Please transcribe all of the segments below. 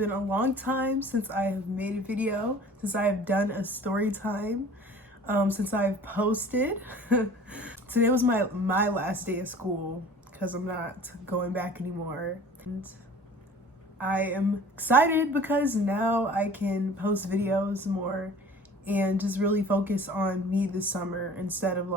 been a long time since I have made a video, since I have done a story time, since I've posted. Today was my last day of school because I'm not going back anymore. And I am excited because now I can post videos more and just really focus on me this summer instead of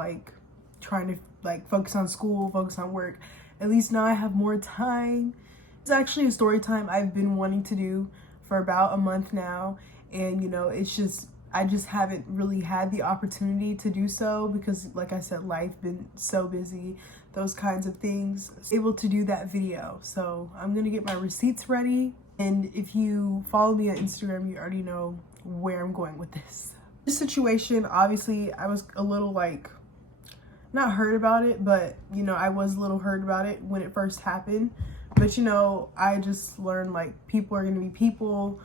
trying to focus on school, focus on work. At least now I have more time. It's actually a story time I've been wanting to do for about a month now, and it's just I just haven't really had the opportunity to do so because, like I said, life been so busy, those kinds of things. Able to do that video, so I'm gonna get my receipts ready. And if you follow me on Instagram, you already know where I'm going with this. This situation, obviously, I was a little not hurt about it, but I was a little hurt about it when it first happened. But I just learned people are gonna be people.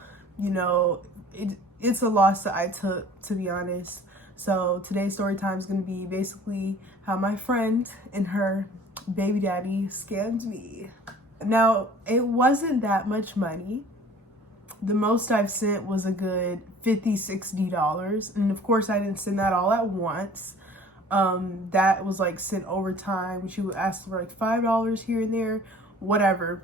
It's a loss that I took, to be honest. So today's story time is gonna be basically how my friend and her baby daddy scammed me. Now, it wasn't that much money. The most I've sent was a good $50-$60, and of course I didn't send that all at once. That was sent over time, which you would ask for $5 here and there, whatever.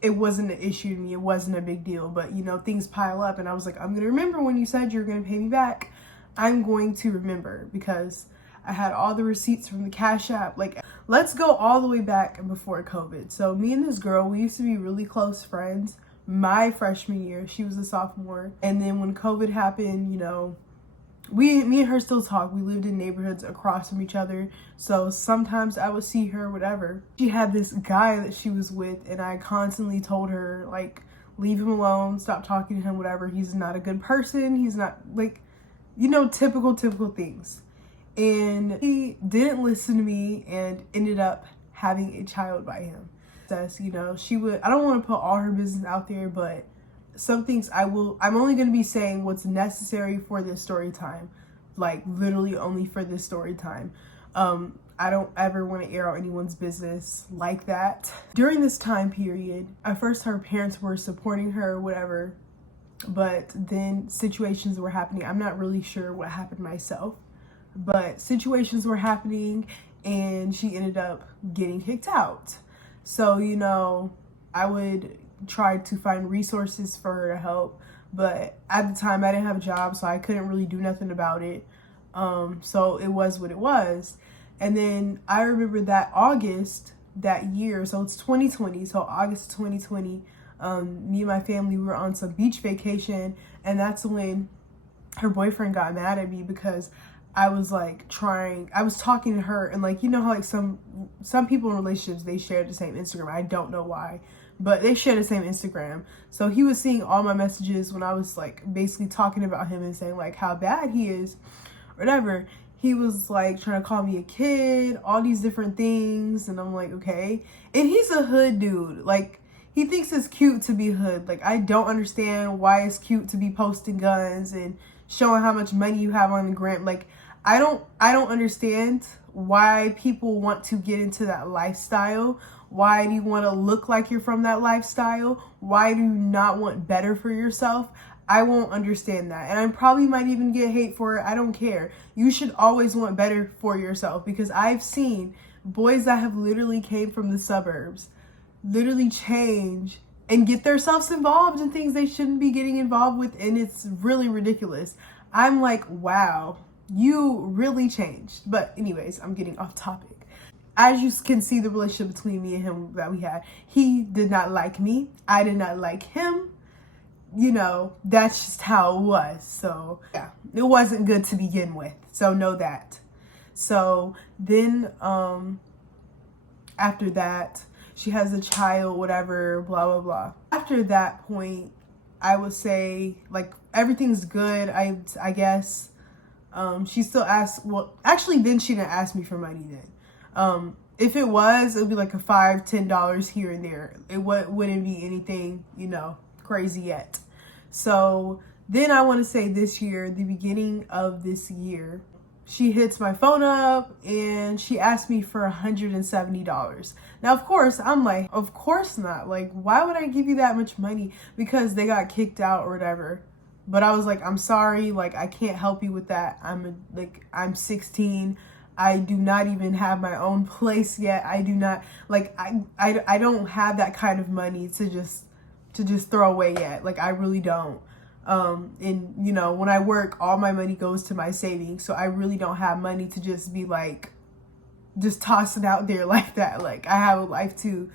It wasn't an issue to me. It wasn't a big deal, but things pile up, and I was like, I'm gonna remember when you said you're gonna pay me back. I'm going to remember because I had all the receipts from the Cash App. Let's go all the way back before COVID. So me and this girl, we used to be really close friends. My freshman year, she was a sophomore, and then when COVID happened, me and her still talk. We lived in neighborhoods across from each other, so sometimes I would see her, whatever. She had this guy that she was with, and I constantly told her, leave him alone, stop talking to him, whatever. He's not a good person. He's not, typical things. And he didn't listen to me and ended up having a child by him. Says, she would, I don't want to put all her business out there, but some things I'm only going to be saying what's necessary for this story time, literally only for this story time. I don't ever want to air out anyone's business like that. During this time period, at first her parents were supporting her, whatever, but then situations were happening. I'm not really sure what happened myself, but situations were happening and she ended up getting kicked out. So, I would try to find resources for her to help, but at the time I didn't have a job, so I couldn't really do nothing about it. So it was what it was. And then I remember that August that year, so it's 2020, so August 2020, me and my family were on some beach vacation, and that's when her boyfriend got mad at me because I was I was talking to her, and how some people in relationships, they share the same Instagram. I don't know why, but they share the same Instagram. So he was seeing all my messages when I was basically talking about him and saying how bad he is, whatever. He was trying to call me a kid, all these different things, and I'm okay. And he's a hood dude. He thinks it's cute to be hood. I don't understand why it's cute to be posting guns and showing how much money you have on the gram. I don't understand why people want to get into that lifestyle. Why do you want to look like you're from that lifestyle? Why do you not want better for yourself? I won't understand that. And I probably might even get hate for it. I don't care. You should always want better for yourself, because I've seen boys that have literally came from the suburbs literally change and get themselves involved in things they shouldn't be getting involved with, and it's really ridiculous. I'm wow, you really changed. But anyways, I'm getting off topic. As you can see, the relationship between me and him that we had, he did not like me. I did not like him. That's just how it was. So yeah, it wasn't good to begin with. So know that. So then after that, she has a child, whatever, blah, blah, blah. After that point, I would say everything's good, I guess. She still asked, well, actually then she didn't ask me for money then. If it would be a $5-$10 here and there. It wouldn't be anything, crazy yet. So then I want to say this year, the beginning of this year, she hits my phone up and she asked me for $170. Now, of course, I'm like, of course not. Like, why would I give you that much money? Because they got kicked out or whatever. But I was like, I'm sorry, like, I can't help you with that. I'm 16. I do not even have my own place yet. I do not, like, I don't have that kind of money to just throw away yet. Like, I really don't. And you know, when I work, all my money goes to my savings. So I really don't have money to just be like, just toss it out there like that. Like, I have a life to,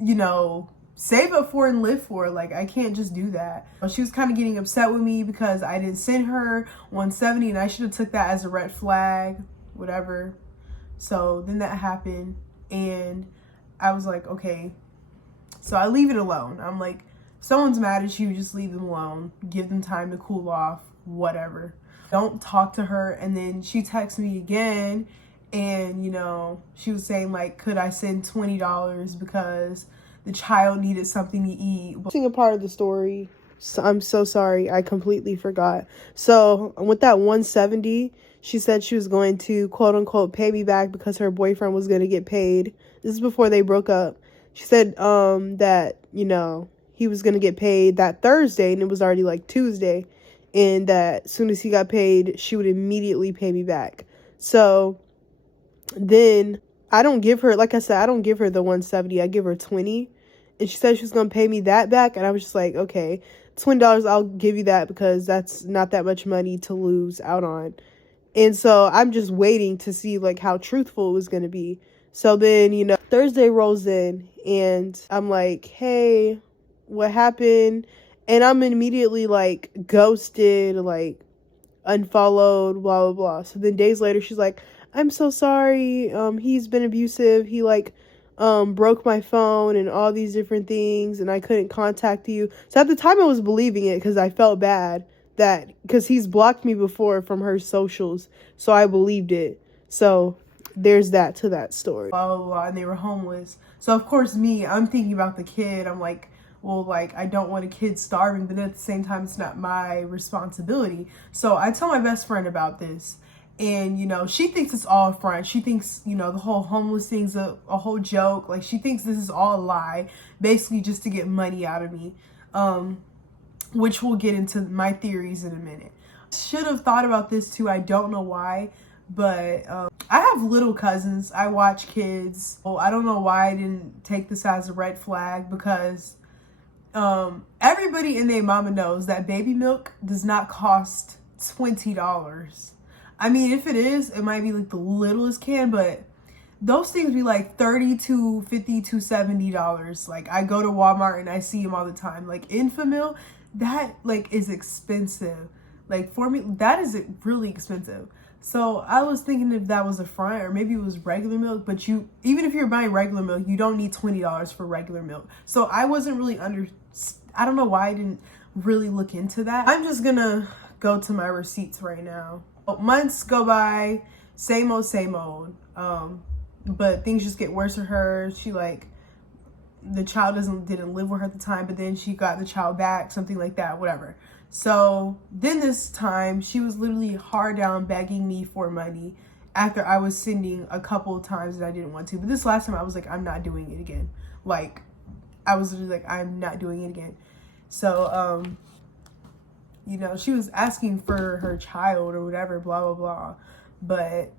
you know, save up for and live for. Like, I can't just do that. She was kind of getting upset with me because I didn't send her 170 and I should have took that as a red flag, whatever. So then that happened and I was like, okay. So I leave it alone. I'm like, someone's mad at you, just leave them alone. Give them time to cool off, whatever. Don't talk to her. And then she texted me again and, you know, she was saying like, could I send $20 because the child needed something to eat. A part of the story. So I'm so sorry. I completely forgot. So with that 170, she said she was going to quote unquote pay me back because her boyfriend was going to get paid. This is before they broke up. She said that, you know, he was going to get paid that Thursday and it was already like Tuesday. And that as soon as he got paid, she would immediately pay me back. So then I don't give her, like I said, I don't give her the 170. I give her 20. And she said she was going to pay me that back. And I was just like, okay, $20, I'll give you that because that's not that much money to lose out on. And so I'm just waiting to see like how truthful it was going to be. So then, you know, Thursday rolls in and I'm like, hey, what happened? And I'm immediately like ghosted, like unfollowed, blah, blah, blah. So then days later, she's like, I'm so sorry. He's been abusive. He like broke my phone and all these different things and I couldn't contact you. So at the time I was believing it because I felt bad because he's blocked me before from her socials. So I believed it. So there's that to that story. Blah, blah, blah. And they were homeless. So of course I'm thinking about the kid. I'm like, well, like, I don't want a kid starving, but at the same time, it's not my responsibility. So I tell my best friend about this. And, you know, she thinks it's all a front. She thinks, you know, the whole homeless thing's a whole joke. Like, she thinks this is all a lie, basically just to get money out of me, which we'll get into my theories in a minute. Should have thought about this too. I don't know why, but I have little cousins. I watch kids. Well, I don't know why I didn't take this as a red flag because everybody and their mama knows that baby milk does not cost $20. I mean, if it is, it might be like the littlest can, but those things be like $30 to $50 to $70. Like, I go to Walmart and I see them all the time. Like, Infamil, that like is expensive. Like, for me, that is really expensive. So I was thinking if that was a front or maybe it was regular milk, but even if you're buying regular milk, you don't need $20 for regular milk. So I wasn't really I don't know why I didn't really look into that. I'm just gonna go to my receipts right now. Months go by, same old. But things just get worse for her. She like, the child didn't live with her at the time, but then she got the child back, something like that, whatever. So then this time she was literally hard down begging me for money after I was sending a couple of times that I didn't want to. But this last time I was like, I'm not doing it again. Like, I was literally like, I'm not doing it again. So, you know, she was asking for her child or whatever, blah, blah, blah. But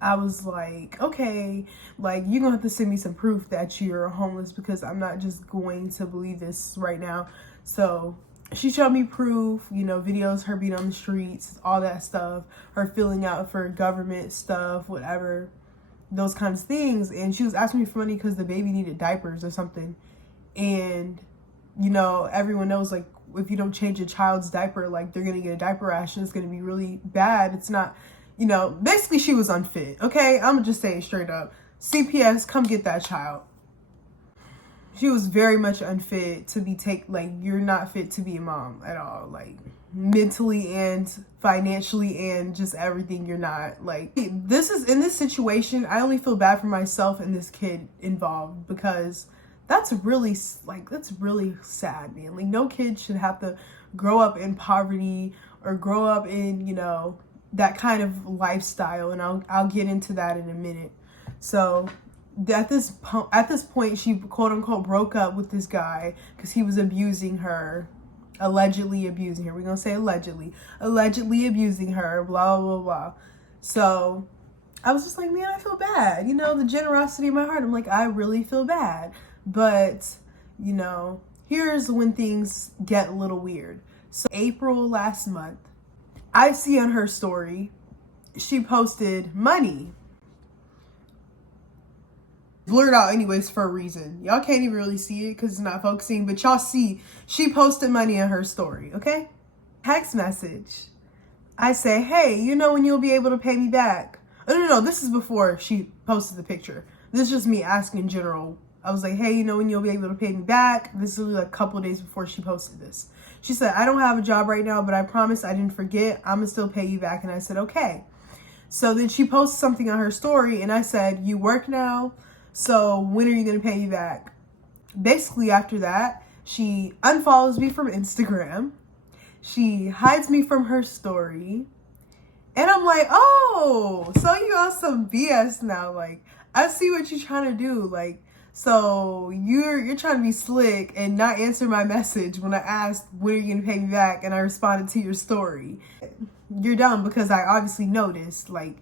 I was like, okay, like, you're going to have to send me some proof that you're homeless because I'm not just going to believe this right now. So she showed me proof, you know, videos, her being on the streets, all that stuff, her filling out for government stuff, whatever, those kinds of things. And she was asking me for money because the baby needed diapers or something. And, you know, everyone knows, like, if you don't change a child's diaper, like, they're going to get a diaper rash and it's going to be really bad. It's not, you know, basically she was unfit. Okay, I'm gonna just say it straight up. CPS, come get that child. She was very much unfit to be like, you're not fit to be a mom at all. Like, mentally and financially and just everything, you're not. Like, in this situation, I only feel bad for myself and this kid involved because that's really sad, man. Like, no kid should have to grow up in poverty or grow up in, you know, that kind of lifestyle, and I'll get into that in a minute. So at this point, she quote unquote broke up with this guy because he was abusing her, allegedly abusing her. We're gonna say allegedly abusing her, blah blah blah. So I was just like, man, I feel bad. You know, the generosity in my heart. I'm like, I really feel bad. But, you know, here's when things get a little weird. So April last month, I see on her story, she posted money. Blurred out anyways for a reason. Y'all can't even really see it because it's not focusing, but y'all see she posted money in her story, okay? Text message. I say, hey, you know when you'll be able to pay me back? Oh, no, this is before she posted the picture. This is just me asking in general. I was like, hey, you know when you'll be able to pay me back? This is like a couple days before she posted this. She said, I don't have a job right now, but I promise I didn't forget. I'm going to still pay you back. And I said, okay. So then she posted something on her story, and I said, you work now? So when are you going to pay me back? Basically, after that, she unfollows me from Instagram. She hides me from her story. And I'm like, oh, so you on some BS now. Like, I see what you're trying to do. Like, so you're trying to be slick and not answer my message when I asked, when are you going to pay me back? And I responded to your story. You're dumb because I obviously noticed. Like,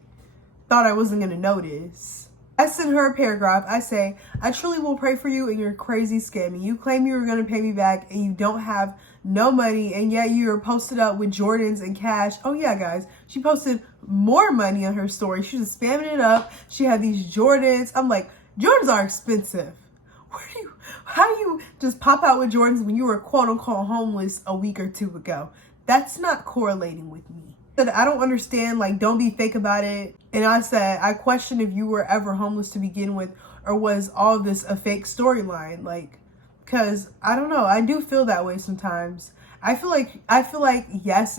thought I wasn't going to notice. I send her a paragraph. I say, I truly will pray for you and your crazy scamming. You claim you were going to pay me back and you don't have no money, and yet you're posted up with Jordans and cash. Oh yeah, guys, she posted more money on her story. She was spamming it up. She had these Jordans. I'm like, Jordans are expensive. How do you just pop out with Jordans when you were quote unquote homeless a week or two ago? That's not correlating with me. I don't understand, like, don't be fake about it. And I said, I question if you were ever homeless to begin with, or was all of this a fake storyline? Like, because I don't know, I do feel that way sometimes. I feel like yes, I feel like yes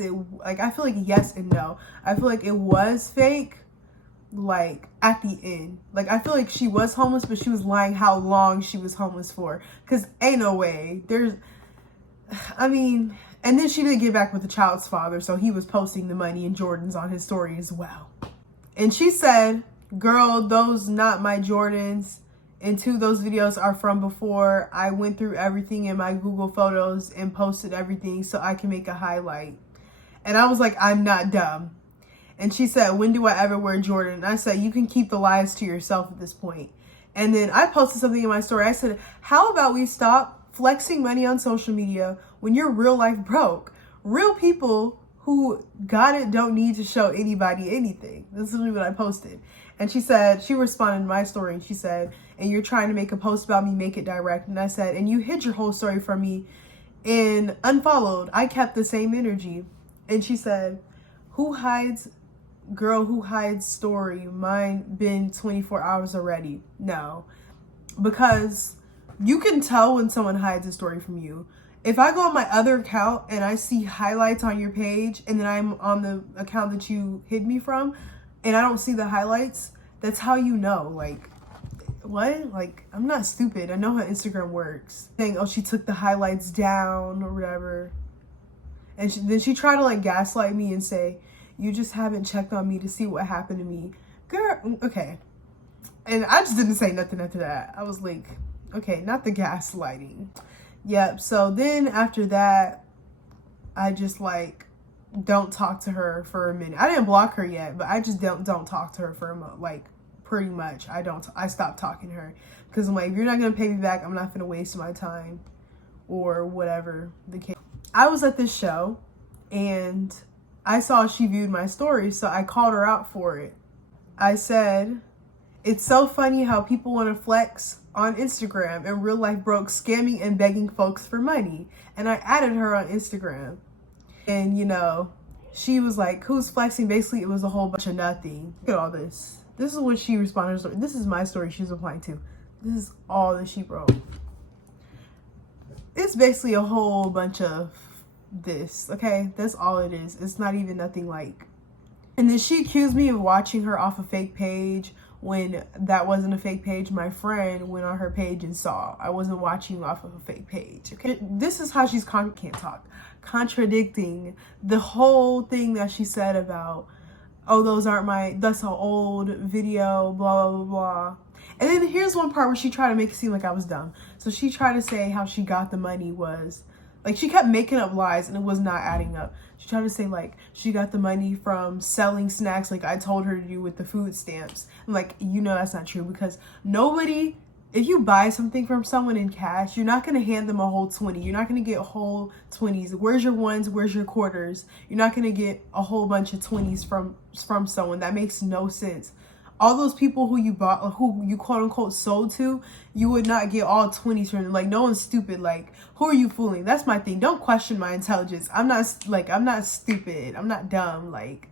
and no. I feel like it was fake, like at the end. Like, I feel like she was homeless, but she was lying how long she was homeless for. Because ain't no way. And then she did get back with the child's father, so he was posting the money and Jordans on his story as well. And she said, girl, those not my Jordans. And two, those videos are from before. I went through everything in my Google Photos and posted everything so I can make a highlight. And I was like, I'm not dumb. And she said, when do I ever wear Jordan? And I said, you can keep the lies to yourself at this point. And then I posted something in my story. I said, how about we stop flexing money on social media when you're real life broke? Real people who got it don't need to show anybody anything. This is what I posted. And she said, she responded to my story and she said, and you're trying to make a post about me, make it direct. And I said, and you hid your whole story from me and unfollowed. I kept the same energy. And she said, who hides story? Mine been 24 hours already. No, because you can tell when someone hides a story from you. If I go on my other account and I see highlights on your page and then I'm on the account that you hid me from and I don't see the highlights, that's how you know. Like, what? Like, I'm not stupid. I know how Instagram works. Saying, oh, she took the highlights down or whatever. And then she tried to like gaslight me and say, you just haven't checked on me to see what happened to me. Girl, okay. And I just didn't say nothing after that. I was like, okay, not the gaslighting. Yep. So then after that, I just like don't talk to her for a minute. I didn't block her yet, but I just don't talk to her for a month. Like, pretty much, I stopped talking to her because I'm like, if you're not gonna pay me back, I'm not gonna waste my time or whatever the case. I was at this show and I saw she viewed my story, so I called her out for it. I said, it's so funny how people want to flex on Instagram and real life broke, scamming and begging folks for money. And I added her on Instagram. And, you know, she was like, who's flexing? Basically, it was a whole bunch of nothing. Look at all this. This is what she responded to. This is my story she's applying to. This is all that she wrote. It's basically a whole bunch of this, okay? That's all it is. It's not even nothing like. And then she accused me of watching her off a fake page when that wasn't a fake page. My friend went on her page and saw I wasn't watching off of a fake page, okay? This is how she's contradicting the whole thing that she said about oh, that's an old video, blah, blah, blah, blah. And then here's one part where she tried to make it seem like I was dumb. So she tried to say how she got the money was, like, she kept making up lies and it was not adding up. She tried to say, like, she got the money from selling snacks like I told her to do with the food stamps. I'm like, you know that's not true, because nobody, if you buy something from someone in cash, you're not going to hand them a whole 20. You're not going to get whole 20s. Where's your ones? Where's your quarters? You're not going to get a whole bunch of 20s from someone. That makes no sense. All those people who you bought, who you quote unquote sold to, you would not get all 20s from them. Like, no one's stupid. Like, who are you fooling? That's my thing. Don't question my intelligence. I'm not stupid. I'm not dumb. Like,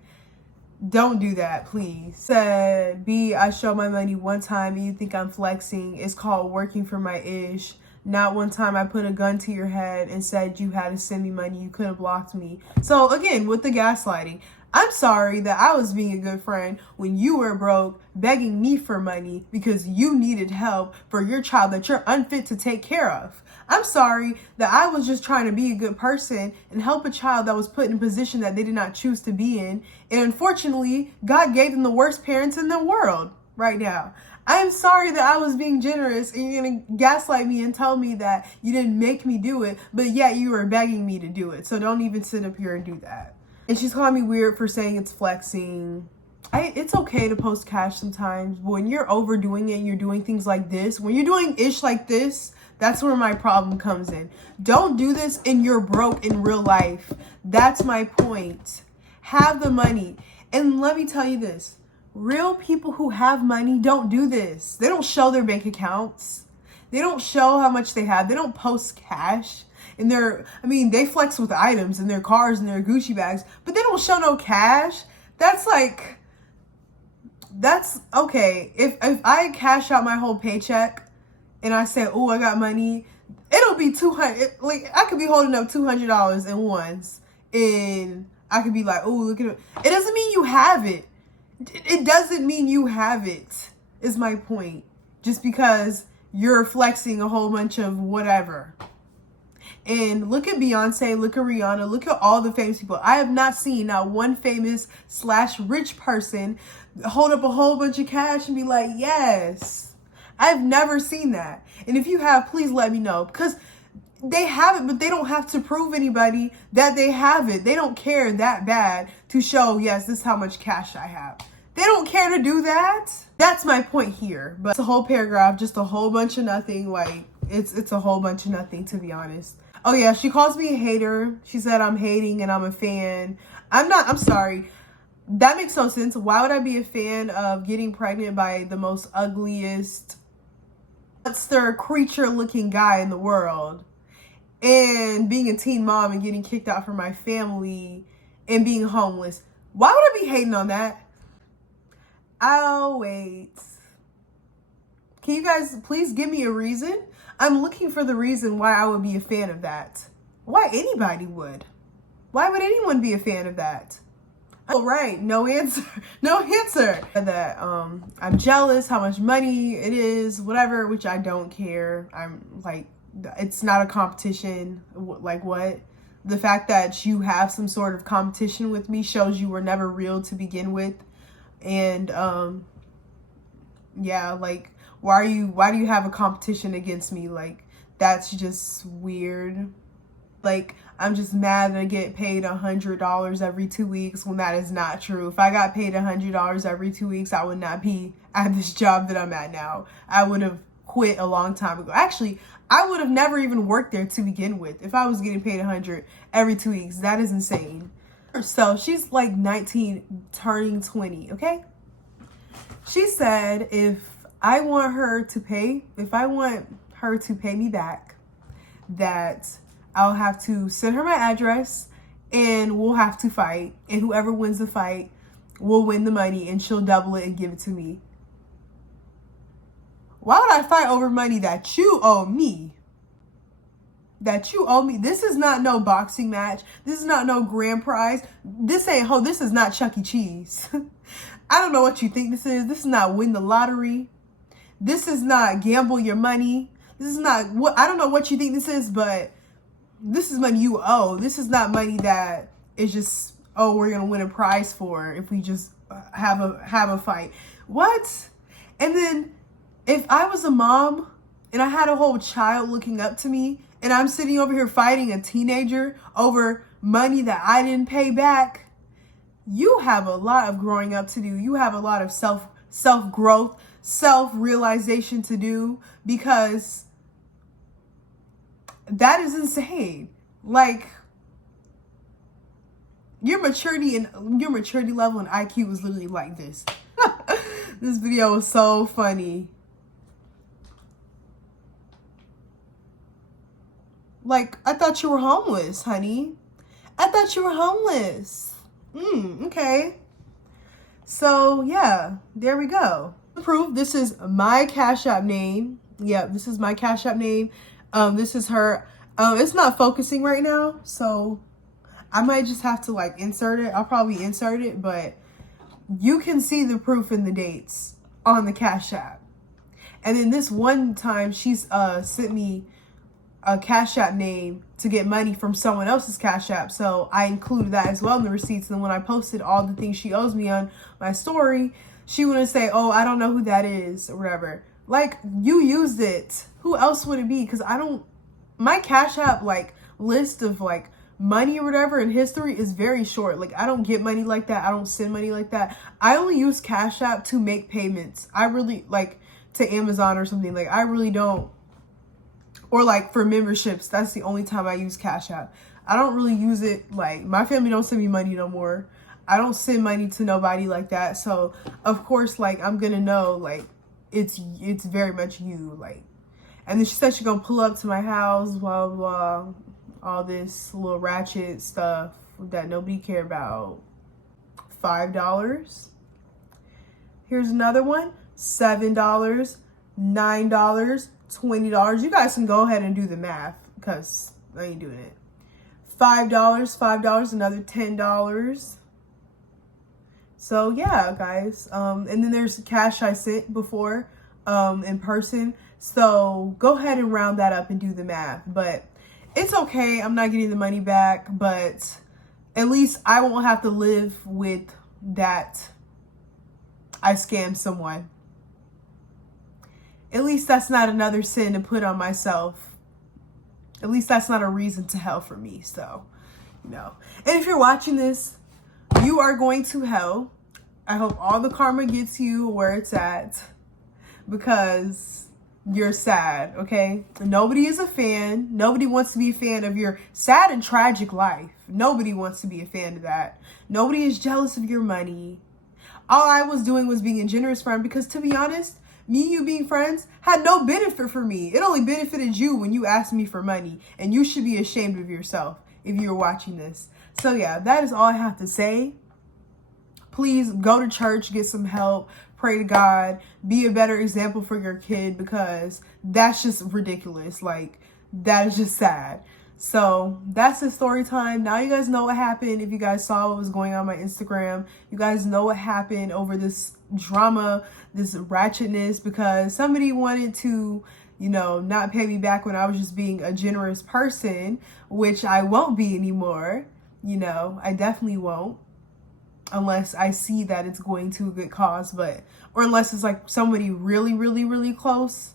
don't do that, please. Said, B, I showed my money one time and you think I'm flexing. It's called working for my ish. Not one time I put a gun to your head and said you had to send me money. You could have blocked me. So again, with the gaslighting, I'm sorry that I was being a good friend when you were broke, begging me for money because you needed help for your child that you're unfit to take care of. I'm sorry that I was just trying to be a good person and help a child that was put in a position that they did not choose to be in. And unfortunately, God gave them the worst parents in the world right now. I'm sorry that I was being generous and you're going to gaslight me and tell me that you didn't make me do it, but yet you were begging me to do it. So don't even sit up here and do that. And she's calling me weird for saying it's flexing. It's okay to post cash sometimes, but when you're overdoing it and you're doing things like this, when you're doing ish like this, that's where my problem comes in. Don't do this and you're broke in real life. That's my point. Have the money. And let me tell you this. Real people who have money don't do this. They don't show their bank accounts. They don't show how much they have. They don't post cash. And they flex with items in their cars and their Gucci bags, but they don't show no cash. That's okay. If I cash out my whole paycheck and I say, oh, I got money, it'll be $200. Like, I could be holding up $200 in ones and I could be like, oh, look at it. It doesn't mean you have it. It doesn't mean you have it, is my point. Just because you're flexing a whole bunch of whatever. And look at Beyonce, look at Rihanna, look at all the famous people. I have not seen not one famous/rich person hold up a whole bunch of cash and be like, yes. I've never seen that. And if you have, please let me know. Because they have it, but they don't have to prove anybody that they have it. They don't care that bad to show, yes, this is how much cash I have. They don't care to do that. That's my point here. But it's a whole paragraph, just a whole bunch of nothing. Like, it's a whole bunch of nothing, to be honest. Oh yeah, she calls me a hater. She said I'm hating and I'm a fan. I'm sorry. That makes no sense. Why would I be a fan of getting pregnant by the most ugliest, monster creature looking guy in the world? And being a teen mom and getting kicked out from my family and being homeless. Why would I be hating on that? I'll wait. Can you guys please give me a reason? I'm looking for the reason why I would be a fan of that. Why anybody would. Why would anyone be a fan of that? Oh, right. No answer. No answer. That I'm jealous how much money it is, whatever, which I don't care. I'm like, it's not a competition. Like, what? The fact that you have some sort of competition with me shows you were never real to begin with. And yeah, like, why do you have a competition against me? Like, that's just weird. Like, I'm just mad that I get paid $100 every 2 weeks when that is not true. If I got paid $100 every 2 weeks, I would not be at this job that I'm at now. I would have quit a long time ago. Actually, I would have never even worked there to begin with if I was getting paid $100 every 2 weeks. That is insane. So she's like 19 turning 20, okay? She said if I want her to pay me back, that I'll have to send her my address and we'll have to fight. And whoever wins the fight will win the money and she'll double it and give it to me. Why would I fight over money that you owe me? That you owe me. This is not no boxing match. This is not no grand prize. This is not Chuck E. Cheese. I don't know what you think this is. This is not win the lottery. This is not gamble your money. This is not what, I don't know what you think this is, but this is money you owe. This is not money that is just, oh, we're going to win a prize for if we just have a fight. What? And then if I was a mom and I had a whole child looking up to me and I'm sitting over here fighting a teenager over money that I didn't pay back, you have a lot of growing up to do. You have a lot of self-growth, self-realization to do, because that is insane. Like, your maturity level and IQ was literally like this. This video was so funny. Like, I thought you were homeless, honey. I thought you were homeless. Okay. So, yeah, there we go. Proof, this is my Cash App name. Yep, this is my Cash App name. This is her. It's not focusing right now, so I might just have to like insert it. I'll probably insert it, but you can see the proof in the dates on the Cash App. And then this one time she's sent me a Cash App name to get money from someone else's Cash App. So I included that as well in the receipts. And then when I posted all the things she owes me on my story, she wouldn't say, oh, I don't know who that is or whatever. Like, you used it. Who else would it be? Because my Cash App like list of like money or whatever in history is very short. Like, I don't get money like that. I don't send money like that. I only use Cash App to make payments. I really like to Amazon or something. Like, I really don't. Or like for memberships, that's the only time I use Cash App. I don't really use it. Like, my family don't send me money no more. I don't send money to nobody like that. So of course, like, I'm gonna know like it's very much you. Like, and then she said she's gonna pull up to my house, blah blah blah, all this little ratchet stuff that nobody care about. $5. Here's another one. $7, $9, $20. You guys can go ahead and do the math because I ain't doing it. $5, another $10. So yeah, guys. And then there's cash I sent before in person. So go ahead and round that up and do the math. But it's okay. I'm not getting the money back, but at least I won't have to live with that I scammed someone. At least that's not another sin to put on myself. At least that's not a reason to hell for me. So, you know. And if you're watching this, you are going to hell. I hope all the karma gets you where it's at, because you're sad, okay? Nobody is a fan. Nobody wants to be a fan of your sad and tragic life. Nobody wants to be a fan of that. Nobody is jealous of your money. All I was doing was being a generous friend, because to be honest, me and you being friends had no benefit for me. It only benefited you when you asked me for money, and you should be ashamed of yourself if you're watching this. So yeah, that is all I have to say. Please go to church, get some help, pray to God, be a better example for your kid, because that's just ridiculous. Like, that is just sad. So that's the story time. Now you guys know what happened. If you guys saw what was going on my Instagram, you guys know what happened over this drama, this ratchetness, because somebody wanted to, you know, not pay me back when I was just being a generous person, which I won't be anymore. You know, I definitely won't, unless I see that it's going to a good cause, or unless it's like somebody really, really, really close.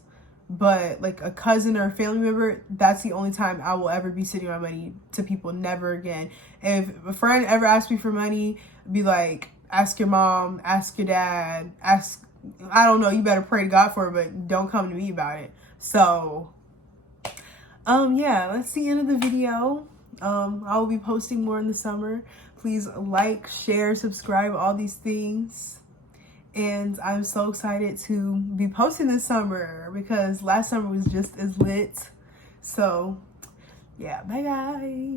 But like a cousin or a family member, that's the only time I will ever be sending my money to people. Never again. If a friend ever asks me for money, be like, ask your mom, ask your dad, I don't know, you better pray to God for it, but don't come to me about it. So, yeah, that's the end of the video. I will be posting more in the summer. Please like, share, subscribe, all these things. And I'm so excited to be posting this summer, because last summer was just as lit. So, yeah, bye guys.